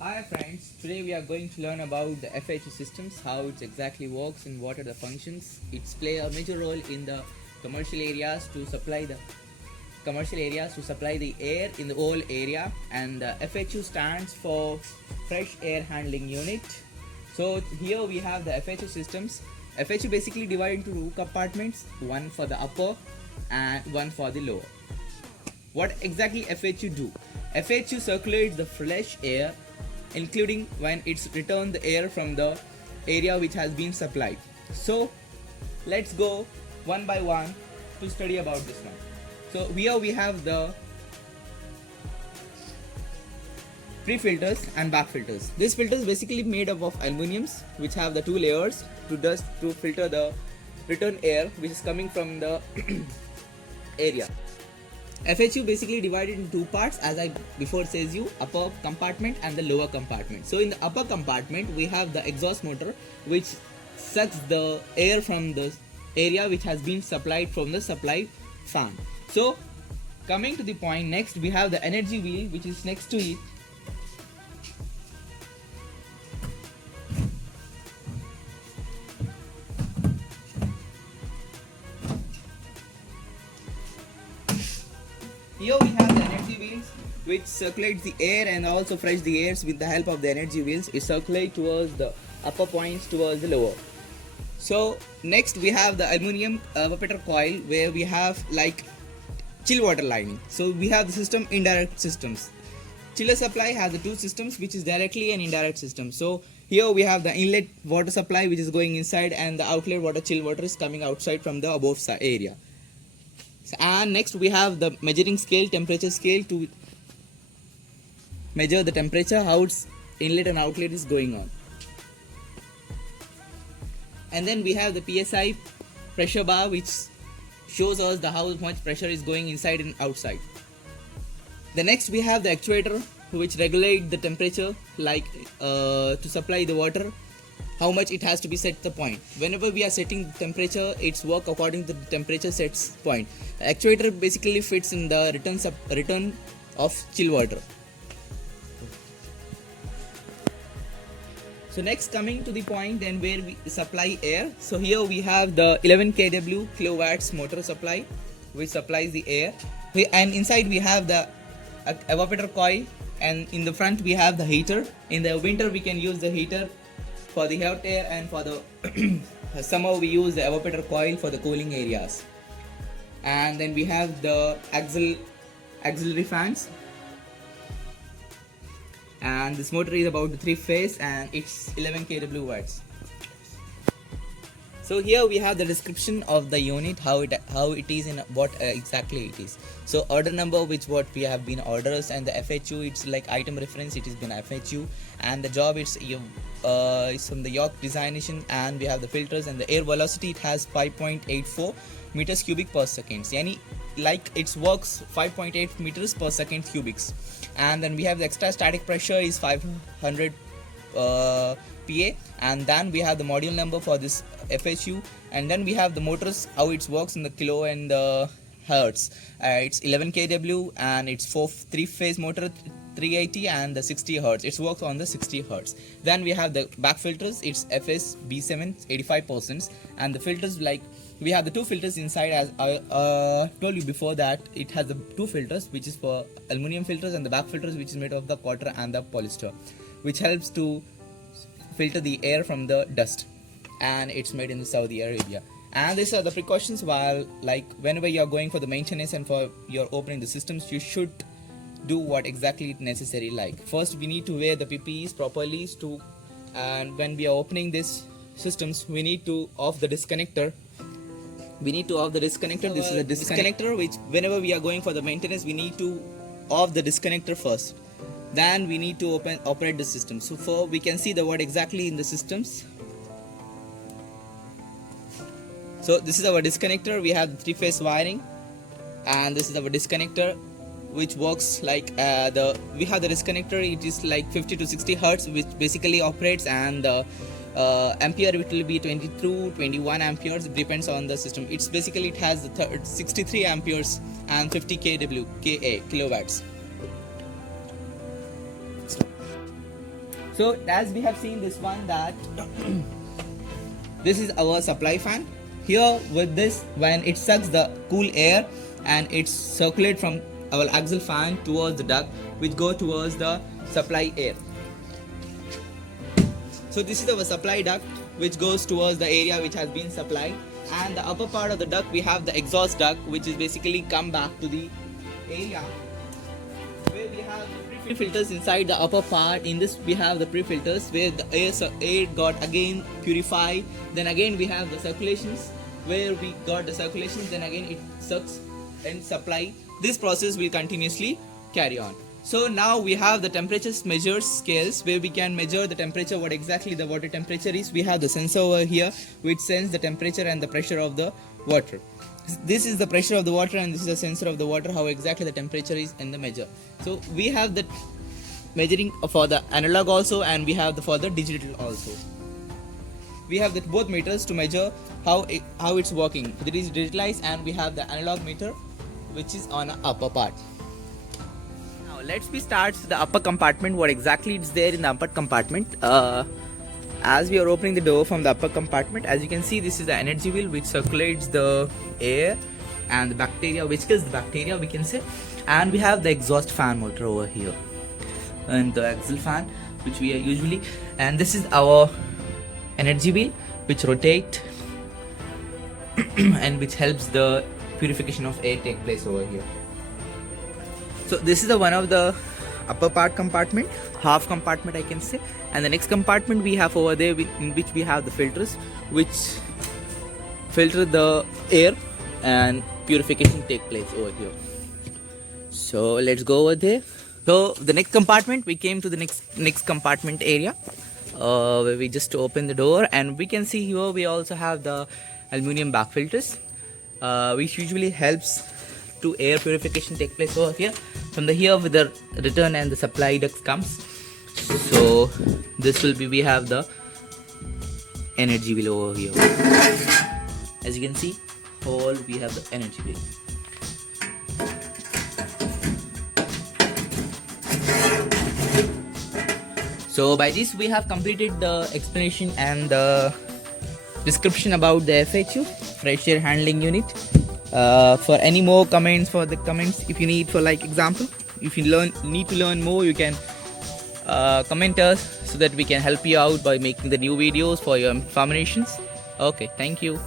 Hi friends, today we are going to learn about the FAHU systems, how it exactly works and what are the functions. It's play a major role in the commercial areas to supply the air in the whole area, and the FAHU stands for fresh air handling unit. So here we have the FAHU systems. FAHU basically divided into two compartments, one for the upper and one for the lower. What exactly FAHU do? FAHU circulates the fresh air, including when it's returned the air from the area which has been supplied. So let's go one by one to study about this one. So here we have the pre-filters and back filters. This filter is basically made up of aluminiums which have the two layers to filter the return air which is coming from the area. FAHU basically divided in two parts, as I before says you, upper compartment and the lower compartment. So in the upper compartment we have the exhaust motor which sucks the air from the area which has been supplied from the supply fan. So coming to the point, next we have the energy wheel which is next to it. Here we have the energy wheels which circulates the air and also fresh the airs with the help of the energy wheels. It circulates towards the upper points towards the lower. So next we have the aluminum evaporator coil where we have like chill water lining. So we have the system indirect systems. Chiller supply has the two systems which is directly and indirect system. So here we have the inlet water supply which is going inside and the outlet water chill water is coming outside from the above area. And next we have the measuring scale, temperature scale to measure the temperature, how its inlet and outlet is going on. And then we have the PSI pressure bar which shows us the how much pressure is going inside and outside. The next we have the actuator which regulate the temperature like to supply the water, how much it has to be set the point. Whenever we are setting the temperature, it's work according to the temperature sets point. The actuator basically fits in the return of chill water. So next coming to the point then where we supply air. So here we have the 11 kW kilowatts motor supply which supplies the air, and inside we have the evaporator coil, and in the front we have the heater. In the winter we can use the heater for the hot air, and for the summer we use the evaporator coil for the cooling areas. And then we have the auxiliary fans, and this motor is about the 3-phase and it's 11 kW watts. So here we have the description of the unit, how it is and what exactly it is. So order number which what we have been orders, and the FAHU it's like item reference, it has been FAHU, and the job it's from the York designation, and we have the filters and the air velocity it has 5.84 meters cubic per second. Yani like it works 5.8 meters per second cubics. And then we have the extra static pressure is 500 PA, and then we have the module number for this FAHU, and then we have the motors how it works in the kilo and the hertz. It's 11 kW and it's 3-phase motor 380 and the 60 hertz. It works on the 60 hertz. Then we have the back filters. It's FS B7 85%, and the filters like we have the two filters inside, as I told you before that it has the two filters which is for aluminum filters, and the back filters which is made of the copper and the polyester, which helps to filter the air from the dust, and it's made in the Saudi Arabia. And these are the precautions while like whenever you are going for the maintenance and for your opening the systems, you should do what exactly is necessary. Like first we need to wear the PPEs properly and when we are opening these systems we need to off the disconnector. This is a disconnector which whenever we are going for the maintenance we need to off the disconnector first, then we need to operate the system. So we can see the what exactly in the systems. So this is our disconnector. We have the 3-phase wiring, and this is our disconnector which works like we have the disconnector. It is like 50 to 60 hertz which basically operates, and the ampere it will be 22 21 amperes, it depends on the system. It's basically it has 63 amperes and 50 kilowatts. So as we have seen this one, that this is our supply fan. Here with this, when it sucks the cool air and it circulates from our axial fan towards the duct which go towards the supply air. So this is our supply duct which goes towards the area which has been supplied, and the upper part of the duct we have the exhaust duct, which is basically come back to the area where we have the pre-filters inside the upper part. In this we have the pre-filters where the air got again purified, then again we have the circulations where we got the circulations, then again it sucks and supply. This process will continuously carry on. So now we have the temperature measure scales where we can measure the temperature, what exactly the water temperature is. We have the sensor over here which sends the temperature and the pressure of the water. This is the pressure of the water and this is the sensor of the water, how exactly the temperature is in the measure. So we have the measuring for the analog also, and we have the for the digital also. We have the both meters to measure how it's working. It is digitalized, and we have the analog meter which is on the upper part. Now let's start the upper compartment. What exactly is there in the upper compartment? As we are opening the door from the upper compartment, as you can see, this is the energy wheel which circulates the air and the bacteria, which kills the bacteria, we can say. And we have the exhaust fan motor over here and the axial fan which we are usually, and this is our energy wheel which rotate and which helps the purification of air take place over here. So this is the one of the upper part compartment, half compartment I can say, and the next compartment we have over there in which we have the filters which filter the air and purification take place over here. So let's go over there. So the next compartment, we came to the next compartment area where we just open the door, and we can see here we also have the aluminum back filters which usually helps to air purification take place over here. From the here with the return and the supply ducts comes. So this will be, we have the energy wheel over here. As you can see, all we have the energy wheel. So by this we have completed the explanation and the description about the FAHU, fresh air handling unit. For any more comments, if you need, for like example, if you need to learn more, you can comment us so that we can help you out by making the new videos for your informations. Okay, thank you.